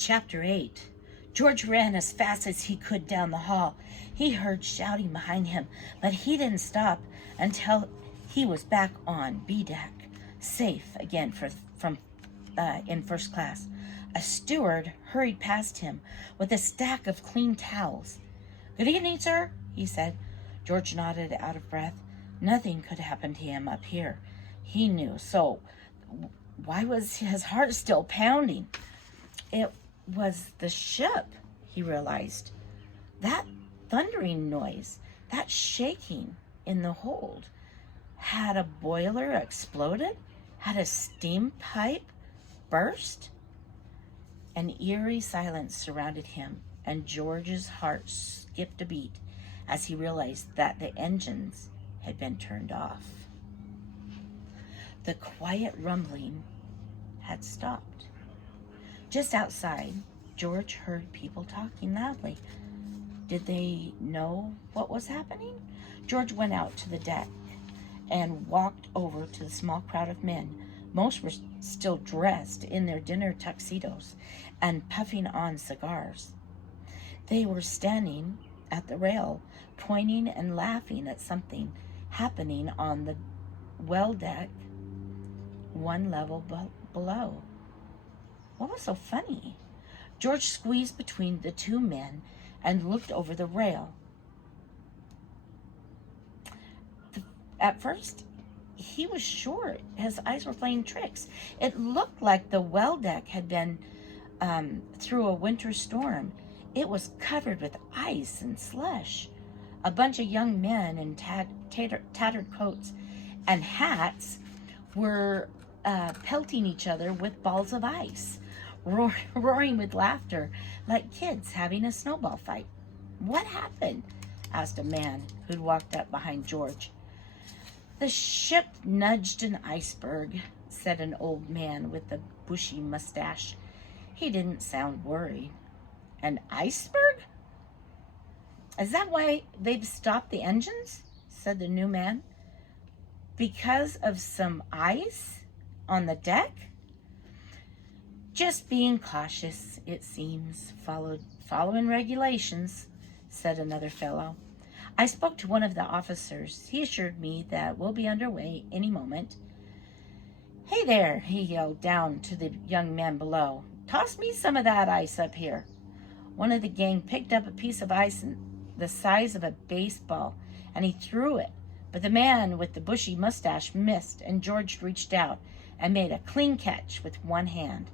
Chapter 8. George ran as fast as he could down the hall. He heard shouting behind him, but he didn't stop until he was back on B deck, safe again in first class. A steward hurried past him with a stack of clean towels. "Good evening, sir," he said. George nodded, out of breath. Nothing could happen to him up here, he knew. So why was his heart still pounding? It was the ship, he realized. That thundering noise, that shaking in the hold. Had a boiler exploded? Had a steam pipe burst? An eerie silence surrounded him, and George's heart skipped a beat as he realized that the engines had been turned off. The quiet rumbling had stopped. Just outside, George heard people talking loudly. Did they know what was happening? George went out to the deck and walked over to the small crowd of men. Most were still dressed in their dinner tuxedos and puffing on cigars. They were standing at the rail, pointing and laughing at something happening on the well deck one level below. What was so funny? George squeezed between the two men and looked over the rail. At first, he was sure his eyes were playing tricks. It looked like the well deck had been through a winter storm. It was covered with ice and slush. A bunch of young men in tattered coats and hats were pelting each other with balls of ice, roaring with laughter like kids having a snowball fight. "What happened?" asked a man who'd walked up behind George. "The ship nudged an iceberg," said an old man with a bushy mustache. He didn't sound worried. "An iceberg? Is that why they've stopped the engines?" said the new man. "Because of some ice on the deck?" "Just being cautious, it seems. Following regulations," said another fellow. "I spoke to one of the officers. He assured me that we'll be underway any moment." "Hey there," he yelled down to the young men below. "Toss me some of that ice up here." One of the gang picked up a piece of ice the size of a baseball, and he threw it. But the man with the bushy mustache missed, and George reached out and made a clean catch with one hand.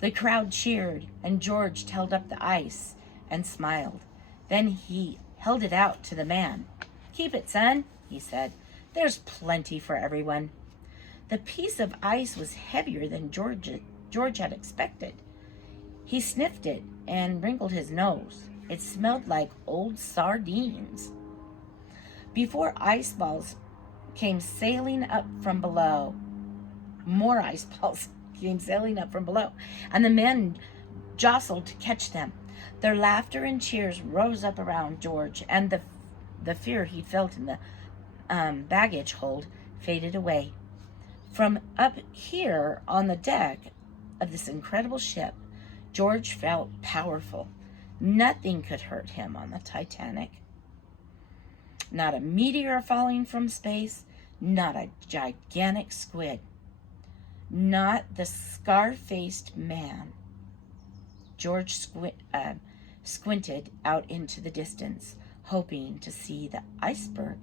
The crowd cheered, and George held up the ice and smiled. Then he held it out to the man. "Keep it, son," he said. "There's plenty for everyone." The piece of ice was heavier than George had expected. He sniffed it and wrinkled his nose. It smelled like old sardines. Before ice balls came sailing up from below, more ice balls came sailing up from below, and the men jostled to catch them. Their laughter and cheers rose up around George, and the fear he felt in the baggage hold faded away. From up here on the deck of this incredible ship, George felt powerful. Nothing could hurt him on the Titanic. Not a meteor falling from space, not a gigantic squid, not the scar-faced man. George squinted out into the distance, hoping to see the iceberg,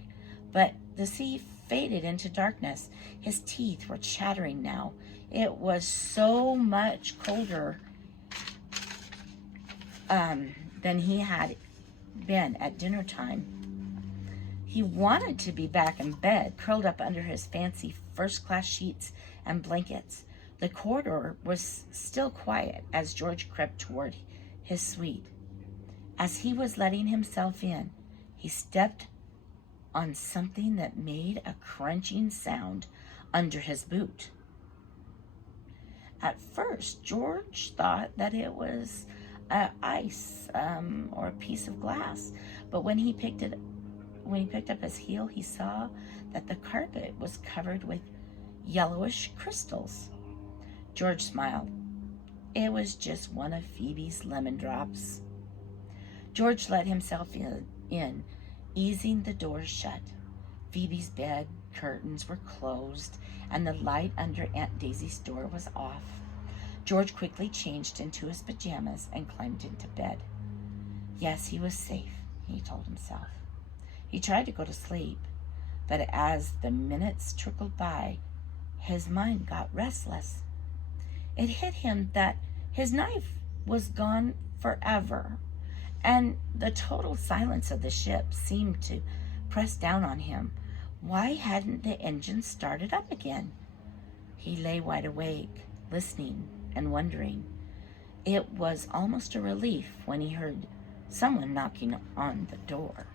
but the sea faded into darkness. His teeth were chattering now. It was so much colder than he had been at dinner time. He wanted to be back in bed, curled up under his fancy first-class sheets and blankets. The corridor was still quiet as George crept toward his suite. As he was letting himself in, he stepped on something that made a crunching sound under his boot. At first, George thought that it was ice or a piece of glass, but when he picked up his heel, he saw that the carpet was covered with yellowish crystals. George smiled. It was just one of Phoebe's lemon drops. George let himself in, easing the door shut. Phoebe's bed curtains were closed, and the light under Aunt Daisy's door was off. George quickly changed into his pajamas and climbed into bed. Yes, he was safe, he told himself. He tried to go to sleep, but as the minutes trickled by, his mind got restless. It hit him that his knife was gone forever, and the total silence of the ship seemed to press down on him. Why hadn't the engine started up again? He lay wide awake, listening and wondering. It was almost a relief when he heard someone knocking on the door.